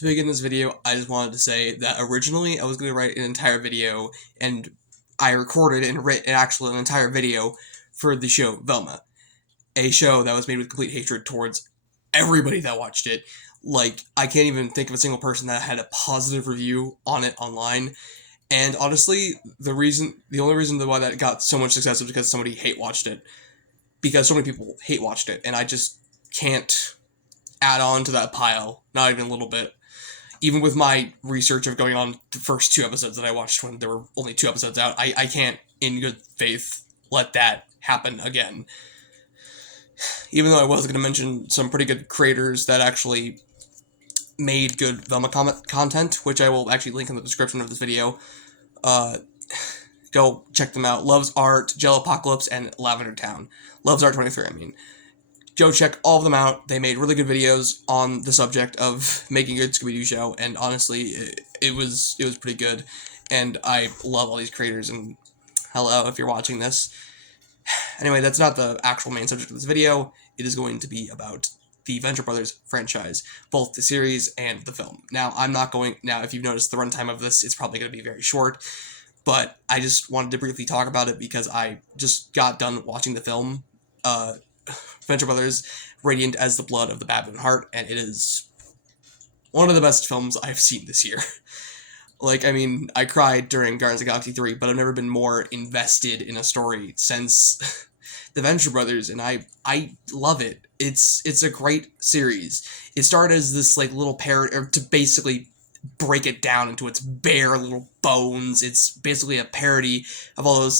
To begin this video, I just wanted to say that originally I was going to write an entire video, and I recorded and wrote an entire video for the show Velma, a show that was made with complete hatred towards everybody that watched it. Like, I can't even think of a single person that had a positive review on it online. And honestly, the only reason why that got so much success was because somebody hate watched it. Because so many people hate watched it, and I just can't add on to that pile, not even a little bit. Even with my research of going on the first 2 episodes that I watched when there were only 2 episodes out, I can't, in good faith, let that happen again. Even though I was going to mention some pretty good creators that actually made good Velma content, which I will actually link in the description of this video. Go check them out. Loves Art, Jelloapocalypse, and Lavendertowne. Loves Art 23, I mean. Go check all of them out. They made really good videos on the subject of making a good Scooby-Doo show, and honestly, it was pretty good. And I love all these creators, and hello if you're watching this. Anyway, that's not the actual main subject of this video. It is going to be about the Venture Brothers franchise, both the series and the film. Now, if you've noticed the runtime of this, it's probably going to be very short, but I just wanted to briefly talk about it because I just got done watching the film, Venture Brothers, Radiant as the Blood of the Baboon Heart, and it is one of the best films I've seen this year. Like, I mean, I cried during Guardians of the Galaxy 3, but I've never been more invested in a story since the Venture Brothers, and I love it. It's a great series. It started as this, like, little parody, or to basically break it down into its bare little bones. It's basically a parody of all those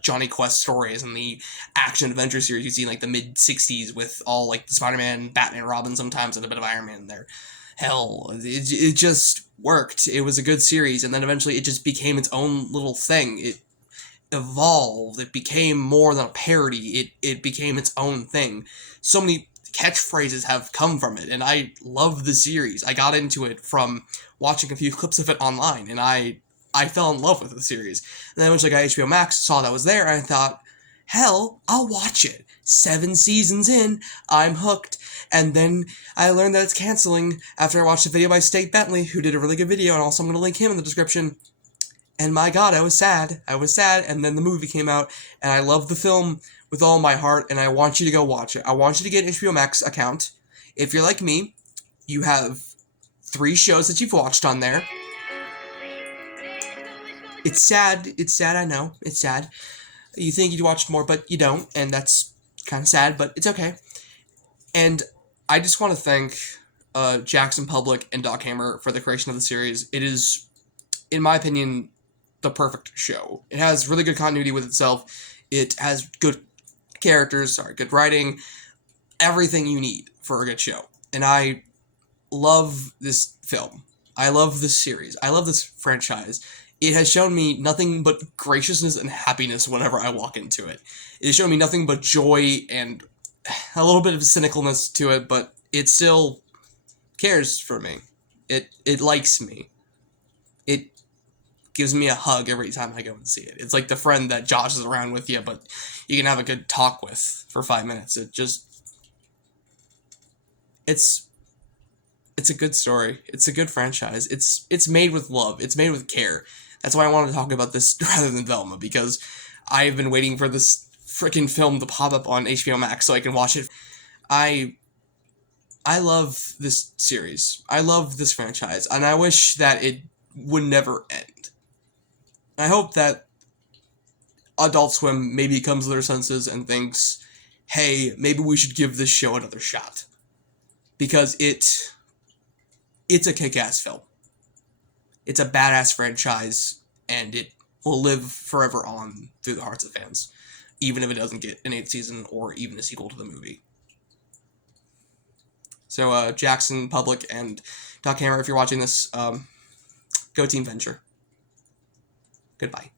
Johnny Quest stories and the action adventure series you see in like the mid-60s with all like the Spider-Man, Batman, Robin sometimes, and a bit of Iron Man in there. Hell, it just worked. It was a good series, and then eventually it just became its own little thing. It evolved. It became more than a parody. It became its own thing. So many catchphrases have come from it, and I love the series. I got into it from watching a few clips of it online, and I fell in love with the series. And then once I got HBO Max, saw that was there, and I thought, hell, I'll watch it. 7 seasons in, I'm hooked. And then I learned that it's canceling after I watched a video by Bentley, who did a really good video, and also I'm going to link him in the description. And my god, I was sad. And then the movie came out, and I love the film with all my heart, and I want you to go watch it. I want you to get an HBO Max account. If you're like me, you have 3 shows that you've watched on there. It's sad, I know, it's sad. You think you'd watched more, but you don't, and that's kind of sad, but it's okay. And I just want to thank Jackson Public and Doc Hammer for the creation of the series. It is, in my opinion, the perfect show. It has really good continuity with itself. It has good characters, good writing, everything you need for a good show. And I love this film. I love this series. I love this franchise. It has shown me nothing but graciousness and happiness whenever I walk into it. It has shown me nothing but joy and a little bit of cynicalness to it, but it still cares for me. It likes me. It gives me a hug every time I go and see it. It's like the friend that joshes around with you, but you can have a good talk with for 5 minutes. It's a good story. It's a good franchise. It's made with love. It's made with care. That's why I wanted to talk about this rather than Velma, because I've been waiting for this freaking film to pop up on HBO Max so I can watch it. I love this series. I love this franchise, and I wish that it would never end. I hope that Adult Swim maybe comes to their senses and thinks, hey, maybe we should give this show another shot. Because it's a kick-ass film. It's a badass franchise, and it will live forever on through the hearts of fans, even if it doesn't get an 8th season or even a sequel to the movie. So, Jackson, Public, and Doc Hammer, if you're watching this, go Team Venture. Goodbye.